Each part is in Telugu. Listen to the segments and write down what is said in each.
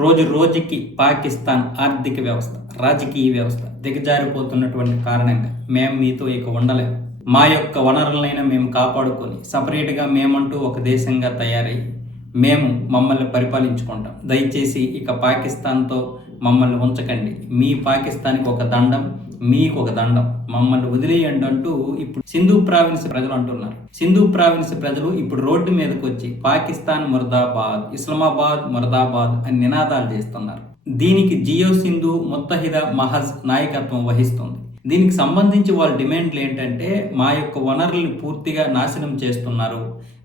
రోజు రోజుకి పాకిస్తాన్ ఆర్థిక వ్యవస్థ రాజకీయ వ్యవస్థ దిగజారిపోతున్నటువంటి కారణంగా మేము మీతో ఇక ఉండలేము. మా యొక్క వనరులైనా మేము కాపాడుకొని సపరేట్గా మేమంటూ ఒక దేశంగా తయారై మేము మమ్మల్ని పరిపాలించుకుంటాం. దయచేసి ఇక పాకిస్తాన్తో మమ్మల్ని ఉంచకండి. మీ పాకిస్తాన్కి ఒక దండం మీకు ఒక దండం. మమ్మల్ని వదిలేయండి అంటూ ఇప్పుడు సింధు ప్రావిన్స్ ప్రజలు అంటున్నారు. సింధు ప్రావిన్స్ ప్రజలు ఇప్పుడు రోడ్డు మీదకి వచ్చి పాకిస్తాన్ ముర్దాబాద్ ఇస్లామాబాద్ మురదాబాద్ అని నినాదాలు చేస్తున్నారు. దీనికి జియో సింధు ముత్తహిద మహజ్ నాయకత్వం వహిస్తుంది. దీనికి సంబంధించి వాళ్ళ డిమాండ్లు ఏంటంటే మా యొక్క వనరుల్ని పూర్తిగా నాశనం చేస్తున్నారు.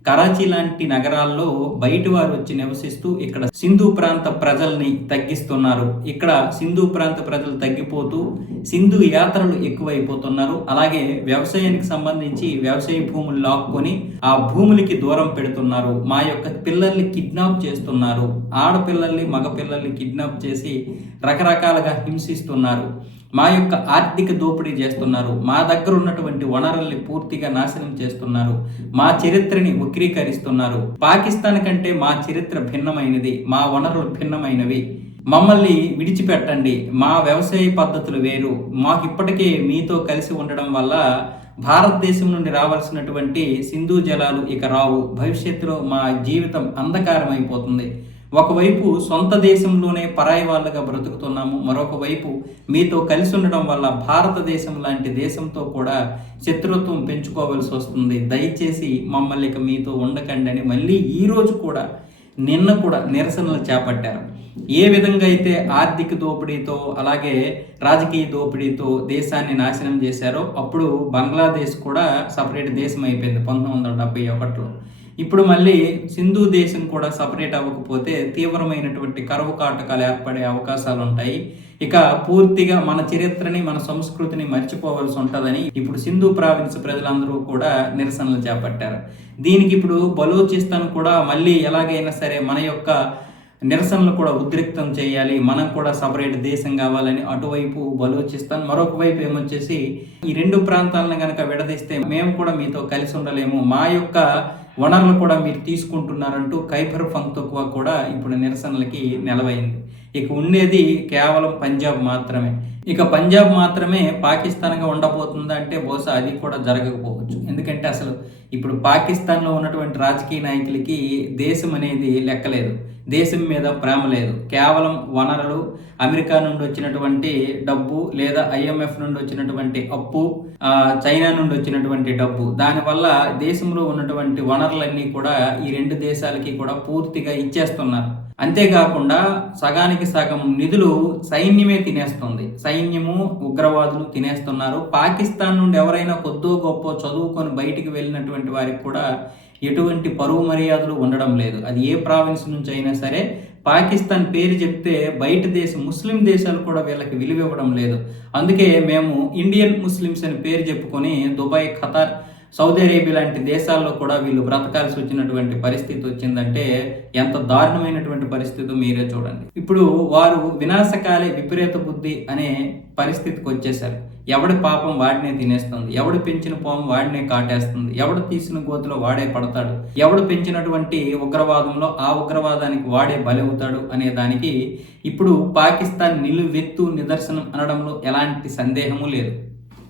కరాచీ లాంటి నగరాల్లో బయటి వారు వచ్చి నివసిస్తూ ఇక్కడ సింధు ప్రాంత ప్రజల్ని తగ్గిస్తున్నారు. ఇక్కడ సింధు ప్రాంత ప్రజలు తగ్గిపోతూ సింధు యాత్రలు ఎక్కువైపోతున్నారు. అలాగే వ్యవసాయానికి సంబంధించి వ్యవసాయ భూములు లాక్కొని ఆ భూములకి దూరం పెడుతున్నారు. మా యొక్క పిల్లల్ని కిడ్నాప్ చేస్తున్నారు. ఆడపిల్లల్ని మగపిల్లల్ని కిడ్నాప్ చేసి రకరకాలుగా హింసిస్తున్నారు. మా యొక్క ఆర్థిక దోపిడీ చేస్తున్నారు. మా దగ్గర ఉన్నటువంటి వనరుల్ని పూర్తిగా నాశనం చేస్తున్నారు. మా చరిత్రని వక్రీకరిస్తున్నారు. పాకిస్తాన్ కంటే మా చరిత్ర భిన్నమైనది. మా వనరులు భిన్నమైనవి. మమ్మల్ని విడిచిపెట్టండి. మా వ్యవసాయ పద్ధతులు వేరు. మాకు ఇప్పటికే మీతో కలిసి ఉండడం వల్ల భారతదేశం నుండి రావాల్సినటువంటి సింధు జలాలు ఇక రావు. భవిష్యత్తులో మా జీవితం అంధకారం అయిపోతుంది ఒకవైపు సొంత దేశంలోనే పరాయి వాళ్ళుగా బ్రతుకుతున్నాము మరొక వైపు మీతో కలిసి ఉండడం వల్ల భారతదేశం లాంటి దేశంతో కూడా శత్రుత్వం పెంచుకోవాల్సి వస్తుంది. దయచేసి మమ్మల్ని ఇక మీతో ఉండకండి అని మళ్ళీ ఈరోజు కూడా నిన్న కూడా నిరసనలు చేపట్టారు. ఏ విధంగా అయితే ఆర్థిక దోపిడీతో అలాగే రాజకీయ దోపిడీతో దేశాన్ని నాశనం చేశారో అప్పుడు బంగ్లాదేశ్ కూడా సపరేట్ దేశం అయిపోయింది పంతొమ్మిది వందల డెబ్బై ఒకటిలో. ఇప్పుడు మళ్ళీ సింధు దేశం కూడా సపరేట్ అవ్వకపోతే తీవ్రమైనటువంటి కరువు కాటకాలు ఏర్పడే అవకాశాలు ఉంటాయి. ఇక పూర్తిగా మన చరిత్రని మన సంస్కృతిని మర్చిపోవలసి ఉంటుందని ఇప్పుడు సింధు ప్రావిన్స్ ప్రజలందరూ కూడా నిరసనలు చేపట్టారు. దీనికి ఇప్పుడు బలూచిస్తాన్ కూడా మళ్ళీ ఎలాగైనా సరే మన యొక్క నిరసనలు కూడా ఉద్రిక్తం చేయాలి. మనం కూడా సపరేట్ దేశం కావాలని అటువైపు బలోచిస్తాన్ మరొక వైపు ఏమొచ్చేసి ఈ రెండు ప్రాంతాలను కనుక విడదీస్తే మేము కూడా మీతో కలిసి ఉండలేము. మా యొక్క వనరులు కూడా మీరు తీసుకుంటున్నారంటూ ఖైబర్ పంక్తుక్వా కూడా ఇప్పుడు నిరసనలకి నెలవైంది. ఇక ఉండేది కేవలం పంజాబ్ మాత్రమే. ఇక పంజాబ్ మాత్రమే పాకిస్తాన్గా ఉండబోతుందా అంటే బహుశా అది కూడా జరగకపోవచ్చు. ఎందుకంటే అసలు ఇప్పుడు పాకిస్తాన్లో ఉన్నటువంటి రాజకీయ నాయకులకి దేశం అనేది లెక్కలేదు. దేశం మీద ప్రేమ లేదు. కేవలం వనరులు అమెరికా నుండి వచ్చినటువంటి డబ్బు లేదా ఐఎంఎఫ్ నుండి వచ్చినటువంటి అప్పు చైనా నుండి వచ్చినటువంటి డబ్బు. దానివల్ల దేశంలో ఉన్నటువంటి వనరులన్నీ కూడా ఈ రెండు దేశాలకి కూడా పూర్తిగా ఇచ్చేస్తున్నారు. అంతేకాకుండా సగానికి సగం నిధులు సైన్యమే తినేస్తుంది. సైన్యము ఉగ్రవాదులు తినేస్తున్నారు. పాకిస్తాన్ నుండి ఎవరైనా కొద్దో గొప్ప చదువుకొని బయటికి వెళ్ళినటువంటి వారికి కూడా ఎటువంటి పరువు మర్యాదలు ఉండడం లేదు. అది ఏ ప్రావిన్స్ నుంచి అయినా సరే పాకిస్తాన్ పేరు చెప్తే బయట దేశం ముస్లిం దేశాలు కూడా వీళ్ళకి విలువ ఇవ్వడం లేదు. అందుకే మేము ఇండియన్ ముస్లిమ్స్ అని పేరు చెప్పుకొని దుబాయ్ ఖతార్ సౌదీ అరేబియా లాంటి దేశాల్లో కూడా వీళ్ళు బ్రతకాల్సి వచ్చినటువంటి పరిస్థితి వచ్చిందంటే ఎంత దారుణమైనటువంటి పరిస్థితి మీరే చూడండి. ఇప్పుడు వారు వినాశకాలే విపరీత బుద్ధి అనే పరిస్థితికి వచ్చేసారు ఎవడి పాపం వాడినే తినేస్తుంది ఎవడు పెంచిన పాము వాడినే కాటేస్తుంది ఎవడు తీసిన గోతులో వాడే పడతాడు ఎవడు పెంచినటువంటి ఉగ్రవాదంలో ఆ ఉగ్రవాదానికి వాడే బలవుతాడు అనే దానికి ఇప్పుడు పాకిస్తాన్ నిలువెత్తు నిదర్శనం అనడంలో ఎలాంటి సందేహము లేదు.